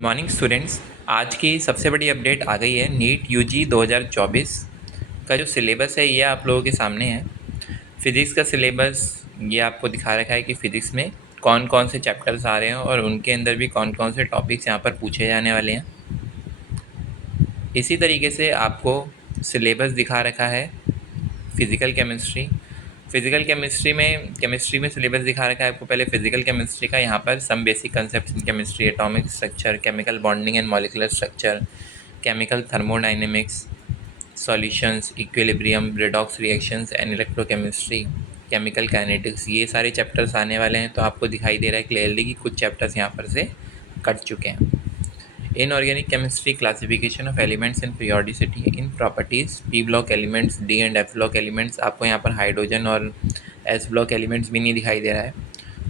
Morning students, आज की सबसे बड़ी अपडेट आ गई है। नीट यूजी 2024 का जो सिलेबस है ये आप लोगों के सामने है। फिज़िक्स का सिलेबस ये आपको दिखा रखा है कि फ़िज़िक्स में कौन कौन से चैप्टर्स आ रहे हैं और उनके अंदर भी कौन कौन से टॉपिक्स यहाँ पर पूछे जाने वाले हैं। इसी तरीके से आपको सिलेबस दिखा रखा है फ़िज़िकल केमिस्ट्री में सिलेबस दिखा रखा है आपको। पहले फिजिकल केमिस्ट्री का यहाँ पर some basic concept in chemistry, atomic structure, chemical bonding and molecular structure, chemical thermodynamics, solutions, equilibrium, redox reactions and electrochemistry, chemical kinetics, ये सारे चैप्टर्स आने वाले हैं। तो आपको दिखाई दे रहा है क्लियरली कि कुछ चैप्टर्स यहाँ पर से कट चुके हैं। Inorganic chemistry, classification of elements in periodicity, in properties, P block elements, D and F block elements, आपको यहाँ पर हाइड्रोजन और एस ब्लॉक एलिमेंट्स भी नहीं दिखाई दे रहा है।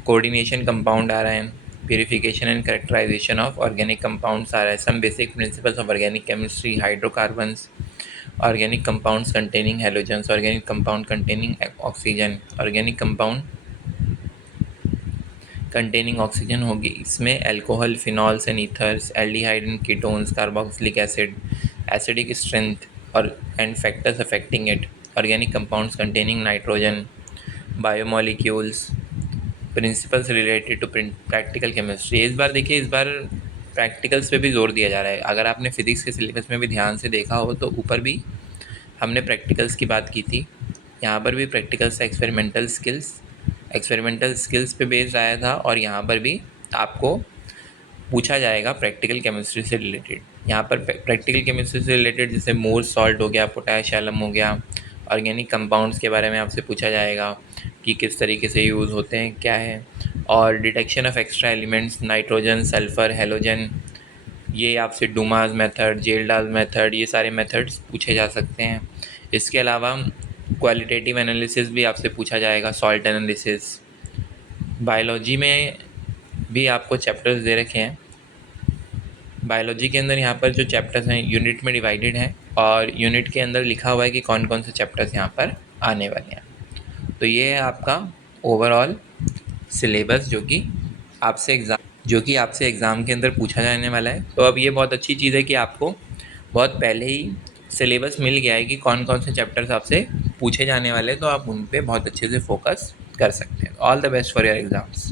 कोऑर्डिनेशन कंपाउंड आ रहा है, purification and characterization of organic compounds आ रहा है, some basic principles of organic chemistry, hydrocarbons, organic compounds containing halogens, organic compound containing oxygen, organic compound containing oxygen होगी। इसमें alcohol, phenols and ethers, aldehyde and ketones, carboxylic acid, acidic strength और and factors affecting it, organic compounds containing nitrogen, biomolecules, principles related to practical chemistry. इस बार देखिए, इस बार practicals पे भी जोर दिया जा रहा है। अगर आपने फिज़िक्स के सिलेबस में भी ध्यान से देखा हो तो ऊपर भी हमने प्रैक्टिकल्स की बात की थी, यहाँ पर भी प्रैक्टिकल्स, एक्सपेरिमेंटल स्किल्स पे बेस्ड आया था। और यहाँ पर भी आपको पूछा जाएगा प्रैक्टिकल केमिस्ट्री से रिलेटेड। यहाँ पर प्रैक्टिकल केमिस्ट्री से रिलेटेड जैसे मोर्स सॉल्ट हो गया, पोटैश एलम हो गया, ऑर्गेनिक कंपाउंड्स के बारे में आपसे पूछा जाएगा कि किस तरीके से यूज़ होते हैं, क्या है, और detection of extra elements, nitrogen, sulphur, halogen, ये आपसे डुमास मेथड, जेल्डाल मेथड, ये सारे मेथड्स पूछे जा सकते हैं। इसके अलावा क्वालिटेटिव एनालिसिस भी आपसे पूछा जाएगा, सॉल्ट एनालिसिस। बायोलॉजी में भी आपको चैप्टर्स दे रखे हैं। बायोलॉजी के अंदर यहाँ पर जो चैप्टर्स हैं यूनिट में डिवाइडेड हैं और यूनिट के अंदर लिखा हुआ है कि कौन कौन से चैप्टर्स यहाँ पर आने वाले हैं। तो ये है आपका ओवरऑल सिलेबस जो कि आपसे एग्ज़ाम के अंदर पूछा जाने वाला है। तो अब ये बहुत अच्छी चीज़ है कि आपको बहुत पहले ही सिलेबस मिल गया है कि कौन कौन से चैप्टर्स आपसे पूछे जाने वाले हैं, तो आप उन पे बहुत अच्छे से फोकस कर सकते हैं। All the best for your exams.